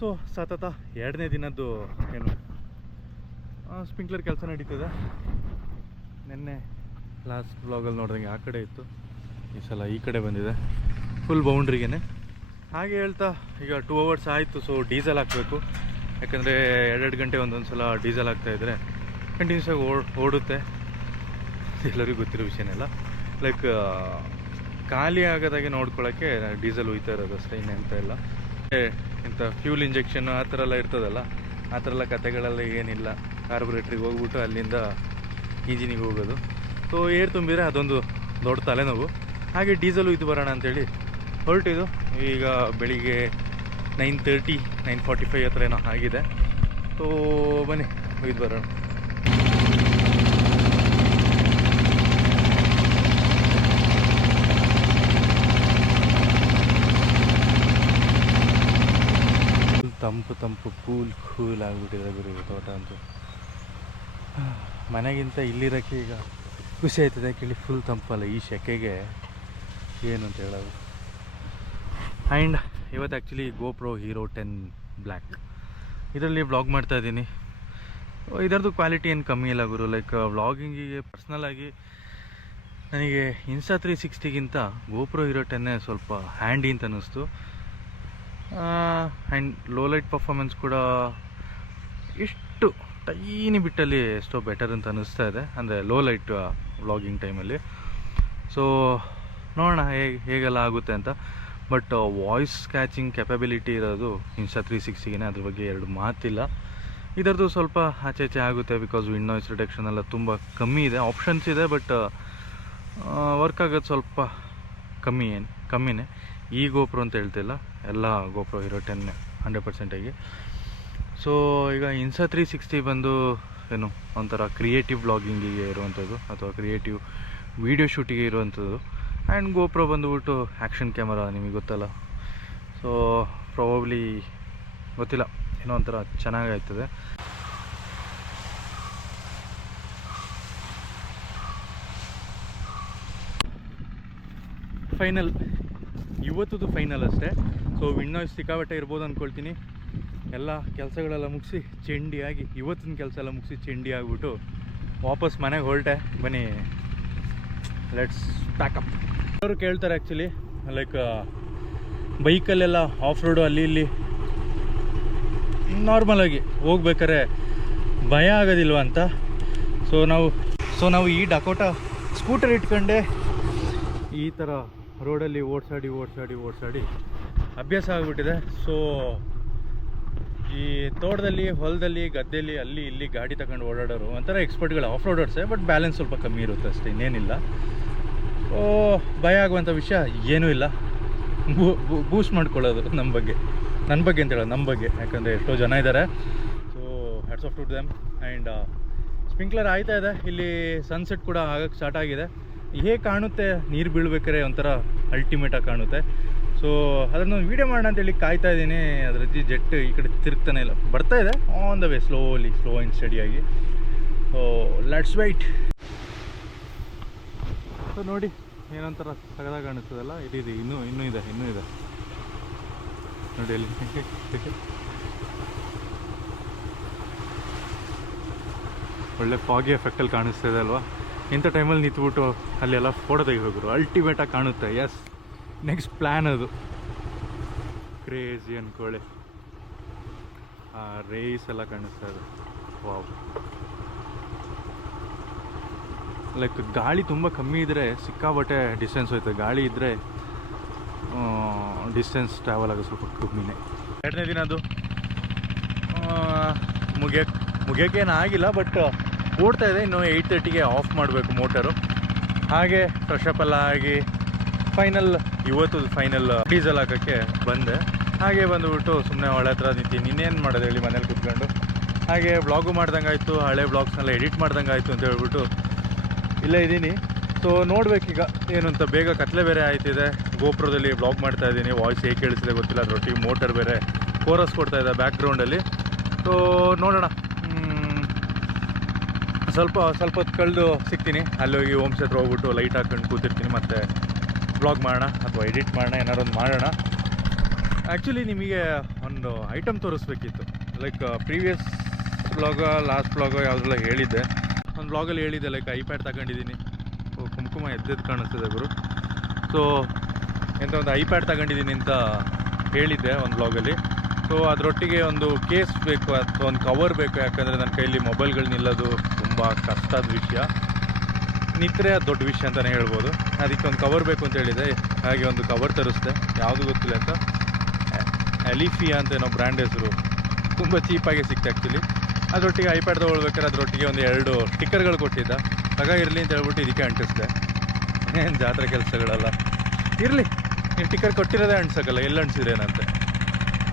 So ಸತತ 2ನೇ ದಿನದ್ದು ಏನು ಸ್ಪ್ರಿಂಕ್ಲರ್ ಕೆಲಸ ನಡೀತದೆ. ನಿನ್ನೆ ಲಾಸ್ಟ್ ವ್ಲಾಗಲ್ಲಿ ನೋಡಿದಂಗೆ ಆ ಕಡೆ ಇತ್ತು, ಈ ಸಲ ಈ ಕಡೆ ಬಂದಿದೆ ಫುಲ್ ಬೌಂಡ್ರಿಗೇ. ಹಾಗೆ ಹೇಳ್ತಾ ಈಗ 2 ಅವರ್ಸ್ ಆಯಿತು. ಸೊ ಡೀಸೆಲ್ ಹಾಕಬೇಕು, ಯಾಕಂದರೆ 2 ಗಂಟೆ ಒಂದೊಂದು ಸಲ ಡೀಸೆಲ್ ಹಾಕ್ತಾಯಿದ್ರೆ ಕಂಟಿನ್ಯೂಸ್ ಆಗಿ ಓಡುತ್ತೆ. ಎಲ್ಲರಿಗೂ ಗೊತ್ತಿರೋ ವಿಷಯನೆಲ್ಲ. ಲೈಕ್ ಖಾಲಿ ಆಗೋದಾಗೆ ನೋಡ್ಕೊಳ್ಳೋಕ್ಕೆ ಡೀಸೆಲ್ ಹೋಯ್ತಾ ಇರೋದು ಅಷ್ಟೇ, ಇನ್ನೆಂತ ಇಲ್ಲ. ಇಂಥ ಫ್ಯೂಲ್ ಇಂಜೆಕ್ಷನ್ ಆ ಥರ ಎಲ್ಲ ಇರ್ತದಲ್ಲ, ಆ ಥರ ಎಲ್ಲ ಕತೆಗಳೆಲ್ಲ ಏನಿಲ್ಲ. ಕಾರ್ಬೊರೇಟ್ರಿಗೆ ಹೋಗ್ಬಿಟ್ಟು ಅಲ್ಲಿಂದ ಇಂಜಿನಿಗೆ ಹೋಗೋದು. ಸೊ ಏರ್ ತುಂಬಿದರೆ ಅದೊಂದು ದೊಡ್ಡ ತಲೆನೋವು. ಹಾಗೆ ಡೀಸೆಲ್ ಇದು ಬರೋಣ ಅಂಥೇಳಿ ಹೊರಟಿದ್ದು. ಈಗ ಬೆಳಿಗ್ಗೆ 9:30 9:45 ಹತ್ರ ಏನೋ ಆಗಿದೆ. ಸೊ ಬನ್ನಿ ಇದು ಬರೋಣ. ತಂಪು ಕೂಲ್ ಆಗಿಬಿಟ್ಟಿದೆ ಗುರು ತೋಟ ಅಂತೂ. ಮನೆಗಿಂತ ಇಲ್ಲಿರೋಕ್ಕೆ ಈಗ ಖುಷಿ ಆಯ್ತದೆ. ಕೇಳಿ ಫುಲ್ ತಂಪಲ್ಲ ಈ ಸೆಕೆಗೆ ಏನು ಅಂತ ಹೇಳೋದು. ಆ್ಯಂಡ್ ಇವತ್ತು ಆ್ಯಕ್ಚುಲಿ ಗೋಪ್ರೋ ಹೀರೋ 10 ಬ್ಲ್ಯಾಕ್ ಇದರಲ್ಲಿ ವ್ಲಾಗ್ ಮಾಡ್ತಾಯಿದ್ದೀನಿ. ಇದರದ್ದು ಕ್ವಾಲಿಟಿ ಏನು ಕಮ್ಮಿ ಇಲ್ಲ ಗುರು. ಲೈಕ್ ವ್ಲಾಗಿಂಗಿಗೆ ಪರ್ಸ್ನಲಾಗಿ ನನಗೆ Insta360ಗಿಂತ ಗೋಪ್ರೋ ಹೀರೋ 10 ಸ್ವಲ್ಪ ಹ್ಯಾಂಡಿ ಅಂತ ಅನ್ನಿಸ್ತು. ಆ್ಯಂಡ್ ಲೋ ಲೈಟ್ ಪರ್ಫಾರ್ಮೆನ್ಸ್ ಕೂಡ ಇಷ್ಟು ಟೈನಿ ಬಿಟ್ಟಲ್ಲಿ ಎಷ್ಟೋ ಬೆಟರ್ ಅಂತ ಅನ್ನಿಸ್ತಾ ಇದೆ, ಅಂದರೆ ಲೋ ಲೈಟ್ ವ್ಲಾಗಿಂಗ್ ಟೈಮಲ್ಲಿ. ಸೊ ನೋಡೋಣ ಹೇಗೆಲ್ಲ ಆಗುತ್ತೆ ಅಂತ. ಬಟ್ ವಾಯ್ಸ್ ಕ್ಯಾಚಿಂಗ್ ಕೆಪಬಿಲಿಟಿ ಇರೋದು Insta360ಗೆ, ಅದ್ರ ಬಗ್ಗೆ 2 ಮಾತಿಲ್ಲ. ಇದರದ್ದು ಸ್ವಲ್ಪ ಆಚೆ ಆಗುತ್ತೆ, ಬಿಕಾಸ್ ವಿಂಡ್ ನಾಯ್ಸ್ ರಿಡಕ್ಷನ್ ಎಲ್ಲ ತುಂಬ ಕಮ್ಮಿ ಇದೆ. ಆಪ್ಷನ್ಸ್ ಇದೆ, ಬಟ್ ವರ್ಕ್ ಆಗೋದು ಸ್ವಲ್ಪ ಕಮ್ಮಿನೇ. ಈ ಗೋಪ್ರೋ ಅಂತ ಹೇಳ್ತಿಲ್ಲ, ಎಲ್ಲ ಗೋಪ್ರೋ ಹೀರೋ 10 100%. ಸೊ ಈಗ Insta360 ಬಂದು ಏನು ಒಂಥರ ಕ್ರಿಯೇಟಿವ್ ವ್ಲಾಗಿಂಗಿಗೆ ಇರುವಂಥದ್ದು, ಅಥವಾ ಕ್ರಿಯೇಟಿವ್ ವೀಡಿಯೋ ಶೂಟಿಗೆ ಇರುವಂಥದ್ದು. ಆ್ಯಂಡ್ ಗೋಪ್ರೋ ಬಂದುಬಿಟ್ಟು ಆ್ಯಕ್ಷನ್ ಕ್ಯಾಮರಾ, ನಿಮಗೆ ಗೊತ್ತಲ್ಲ. ಸೊ ಪ್ರಾಬಬ್ಲಿ ಗೊತ್ತಿಲ್ಲ, ಏನೋ ಒಂಥರ ಚೆನ್ನಾಗಾಯ್ತದೆ. ಫೈನಲ್ ಇವತ್ತದು ಫೈನಲ್ ಅಷ್ಟೇ. ಸೊ ವಿಂಡ್ ನಾಯ್ಸ್ ಸಿಕ್ಕಾಬಟ್ಟೆ ಇರ್ಬೋದು ಅಂದ್ಕೊಳ್ತೀನಿ. ಎಲ್ಲ ಕೆಲಸಗಳೆಲ್ಲ ಮುಗಿಸಿ ಚೆಂಡಿಯಾಗಿ, ಇವತ್ತಿನ ಕೆಲಸ ಎಲ್ಲ ಮುಗಿಸಿ ಚೆಂಡಿ ಆಗಿಬಿಟ್ಟು ವಾಪಸ್ ಮನೆಗೆ ಹೊರಟೆ. ಬನ್ನಿ ಲೆಟ್ಸ್ ಪ್ಯಾಕಪ್. ಅವರು ಕೇಳ್ತಾರೆ ಆ್ಯಕ್ಚುಲಿ, ಲೈಕ್ ಬೈಕಲ್ಲೆಲ್ಲ ಆಫ್ ರೋಡು ಅಲ್ಲಿ ಇಲ್ಲಿ ನಾರ್ಮಲಾಗಿ ಹೋಗ್ಬೇಕಾರೆ ಭಯ ಆಗೋದಿಲ್ವ ಅಂತ. ಸೊ ನಾವು ಈ ಡಕೋಟಾ ಸ್ಕೂಟರ್ ಇಟ್ಕೊಂಡೆ ಈ ಥರ ರೋಡಲ್ಲಿ ಓಡಿಸಾಡಿ ಅಭ್ಯಾಸ ಆಗಿಬಿಟ್ಟಿದೆ. ಸೊ ಈ ತೋಟದಲ್ಲಿ, ಹೊಲದಲ್ಲಿ, ಗದ್ದೆಯಲ್ಲಿ ಅಲ್ಲಿ ಇಲ್ಲಿ ಗಾಡಿ ತಗೊಂಡು ಓಡಾಡೋರು ಒಂಥರ ಎಕ್ಸ್ಪರ್ಟ್ಗಳು, ಆಫ್ ರೋಡರ್ಸೇ. ಬಟ್ ಬ್ಯಾಲೆನ್ಸ್ ಸ್ವಲ್ಪ ಕಮ್ಮಿ ಇರುತ್ತೆ ಅಷ್ಟೇ, ಇನ್ನೇನಿಲ್ಲ. ಸೊ ಭಯ ಆಗುವಂಥ ವಿಷಯ ಏನೂ ಇಲ್ಲ. ಬೂಸ್ಟ್ ಮಾಡ್ಕೊಳ್ಳೋದು ನನ್ನ ಬಗ್ಗೆ ಅಂತ ಹೇಳೋದು, ನಮ್ಮ ಬಗ್ಗೆ. ಯಾಕಂದರೆ ಎಷ್ಟೋ ಜನ ಇದ್ದಾರೆ. So hats off to them. And sprinkler ಆಯ್ತಾ ಇದೆ. ಇಲ್ಲಿ ಸನ್ಸೆಟ್ ಕೂಡ ಆಗಕ್ಕೆ ಸ್ಟಾರ್ಟ್ ಆಗಿದೆ. ಹೇಗೆ ಕಾಣುತ್ತೆ ನೀರು ಬೀಳ್ಬೇಕಾರೆ ಒಂಥರ ಅಲ್ಟಿಮೇಟಾಗಿ ಕಾಣುತ್ತೆ. ಸೊ ಅದನ್ನು ವೀಡಿಯೋ ಮಾಡೋಣ ಅಂತೇಳಿ ಕಾಯ್ತಾ ಇದ್ದೀನಿ. ಅದರದ್ದು ಜೆಟ್ ಈ ಕಡೆ ತಿರುಗ್ತಾನೆ ಇಲ್ಲ, ಬರ್ತಾ ಇದೆ on the way, slow and ಸ್ಟಡಿಯಾಗಿ. So let's wait. ಸೊ ನೋಡಿ ಏನೊಂಥರ ಸಗದಾಗ ಕಾಣಿಸ್ತದಲ್ಲ, ಇದು ಇನ್ನೂ ಇದೆ ನೋಡಿ ಅಲ್ಲಿ. ಒಳ್ಳೆ ಫಾಗಿ ಎಫೆಕ್ಟಲ್ಲಿ ಕಾಣಿಸ್ತಾ ಇದೆ ಅಲ್ವಾ. ಇಂಥ ಟೈಮಲ್ಲಿ ನಿಂತ್ಬಿಟ್ಟು ಅಲ್ಲೆಲ್ಲ ಫೋಟೋ ತೆಗಿಬೇಕು, ಅಲ್ಟಿಮೇಟಾಗಿ ಕಾಣುತ್ತೆ. ಎಸ್, ನೆಕ್ಸ್ಟ್ ಪ್ಲ್ಯಾನ್ ಅದು. ಕ್ರೇಜಿ ಅಂದ್ಕೊಳ್ಳಿ. ಆ ರೇಸ್ ಎಲ್ಲ ಕಾಣಿಸ್ತಾ ಇದೆ. ವಾವ್. ಲೈಕ್ ಗಾಳಿ ತುಂಬ ಕಮ್ಮಿ ಇದ್ದರೆ ಸಿಕ್ಕಾಬಟ್ಟೆ ಡಿಸ್ಟೆನ್ಸ್ ಹೋಯ್ತದೆ. ಗಾಳಿ ಇದ್ದರೆ ಡಿಸ್ಟೆನ್ಸ್ ಟ್ರಾವೆಲ್ ಆಗೋದು ಸ್ವಲ್ಪ ಕಮ್ಮಿನೇ. 2ನೇ ದಿನ ಅದು ಮುಗಿಯೋಕ್ಕೇನು ಆಗಿಲ್ಲ, ಬಟ್ ಓಡ್ತಾ ಇದೆ. ಇನ್ನು 8:30ಗೆ ಆಫ್ ಮಾಡಬೇಕು ಮೋಟರು. ಹಾಗೆ ಫ್ರೆಶಪ್ ಎಲ್ಲ ಆಗಿ ಇವತ್ತು ಫೈನಲ್ ಡೀಸೆಲ್ ಹಾಕೋಕ್ಕೆ ಬಂದೆ. ಹಾಗೆ ಬಂದುಬಿಟ್ಟು ಸುಮ್ಮನೆ ಒಳ್ಳೆ ಹತ್ರ ನಿಂತೀನಿ. ಇನ್ನೇನು ಮಾಡೋದು ಹೇಳಿ, ಮನೇಲಿ ಕೂತ್ಕೊಂಡು. ಹಾಗೆ ವ್ಲಾಗು ಮಾಡ್ದಂಗೆ ಆಯಿತು, ಹಳೆ ವ್ಲಾಗ್ಸ್ನೆಲ್ಲ ಎಡಿಟ್ ಮಾಡ್ದಂಗೆ ಆಯಿತು ಅಂತ ಹೇಳ್ಬಿಟ್ಟು ಇಲ್ಲೇ ಇದ್ದೀನಿ. ಸೊ ನೋಡ್ಬೇಕೀಗ ಏನು ಅಂತ. ಬೇಗ ಕತ್ಲೆ ಬೇರೆ ಆಯ್ತಿದೆ. ಗೋಪ್ರೋದಲ್ಲಿ ವ್ಲಾಗ್ ಮಾಡ್ತಾಯಿದ್ದೀನಿ. ವಾಯ್ಸ್ ಹೇಗೆ ಕೇಳಿಸಿದೆ ಗೊತ್ತಿಲ್ಲ. ಅದರೊಟ್ಟಿಗೆ ಮೋಟರ್ ಬೇರೆ ಕೋರಸ್ ಕೊಡ್ತಾ ಇದೆ ಬ್ಯಾಕ್ಗ್ರೌಂಡಲ್ಲಿ. ಸೊ ನೋಡೋಣ, ಸ್ವಲ್ಪ ಹೊತ್ತು ಕಳೆದು ಸಿಗ್ತೀನಿ. ಅಲ್ಲಿ ಹೋಗಿ ಹೋಮ್ ಸೆಟ್ರ್ ಹೋಗ್ಬಿಟ್ಟು ಲೈಟ್ ಹಾಕ್ಕೊಂಡು ಕೂತಿರ್ತೀನಿ. ಮತ್ತು ವ್ಲಾಗ್ ಮಾಡೋಣ ಅಥವಾ ಎಡಿಟ್ ಮಾಡೋಣ, ಏನಾರು ಒಂದು ಮಾಡೋಣ. ಆ್ಯಕ್ಚುಲಿ ನಿಮಗೆ ಒಂದು ಒಂದು ಐಟಮ್ ತೋರಿಸ್ಬೇಕಿತ್ತು. Like previous blog last blog ಯಾವುದೆಲ್ಲ ಹೇಳಿದ್ದೆ, ಒಂದು ಬ್ಲಾಗಲ್ಲಿ ಹೇಳಿದ್ದೆ ಲೈಕ್ ಐಪ್ಯಾಡ್ ತಗೊಂಡಿದ್ದೀನಿ. ಕುಂಕುಮ ಎದ್ದೆದ್ದು ಕಾಣಿಸ್ತಿದೆ ಗುರು. ಸೊ ಎಂತ ಒಂದು ಐಪ್ಯಾಡ್ ತಗೊಂಡಿದ್ದೀನಿ ಅಂತ ಹೇಳಿದ್ದೆ ಒಂದು ಬ್ಲಾಗಲ್ಲಿ. ಸೊ ಅದರೊಟ್ಟಿಗೆ ಒಂದು ಕೇಸ್ ಬೇಕು ಅಥವಾ ಒಂದು ಕವರ್ ಬೇಕು, ಯಾಕಂದರೆ ನನ್ನ ಕೈಲಿ ಮೊಬೈಲ್ಗಳು ನಿಲ್ಲೋದು ತುಂಬ ಕಷ್ಟದ ವಿಷಯ, ನಿಂತರೆ ಅದು ದೊಡ್ಡ ವಿಷಯ ಅಂತಲೇ ಹೇಳ್ಬೋದು. ಅದಕ್ಕೆ ಒಂದು ಕವರ್ ಬೇಕು ಅಂತ ಹೇಳಿದೆ, ಹಾಗೆ ಒಂದು ಕವರ್ ತರಿಸಿದೆ. ಯಾವುದು ಗೊತ್ತಿಲ್ಲ ಅಂತ, ಎಲಿಫಿಯಾ ಅಂತ ಏನೋ ಬ್ರ್ಯಾಂಡ್ ಹೆಸರು, ತುಂಬ ಚೀಪಾಗಿ ಸಿಕ್ತು ಆ್ಯಕ್ಚುಲಿ. ಅದರೊಟ್ಟಿಗೆ ಐಪ್ಯಾಡ್ ತೊಗೊಳ್ಬೇಕಾದ್ರೆ ಅದರೊಟ್ಟಿಗೆ ಒಂದು 2 ಸ್ಟಿಕ್ಕರ್ಗಳು ಕೊಟ್ಟಿದ್ದ, ಇರಲಿ ಅಂತ ಹೇಳ್ಬಿಟ್ಟು ಇದಕ್ಕೆ ಅಂಟಿಸಿದೆ. ಏನು ಜಾತ್ರೆ ಕೆಲಸಗಳಲ್ಲ, ಇರಲಿ. ನೀವು ಸ್ಟಿಕ್ಕರ್ ಕೊಟ್ಟಿರೋದೇ ಅಂಟಿಸೋಕ್ಕಲ್ಲ, ಎಲ್ಲಿ ಅಂಟಿಸಿದ್ರೇನಂತೆ.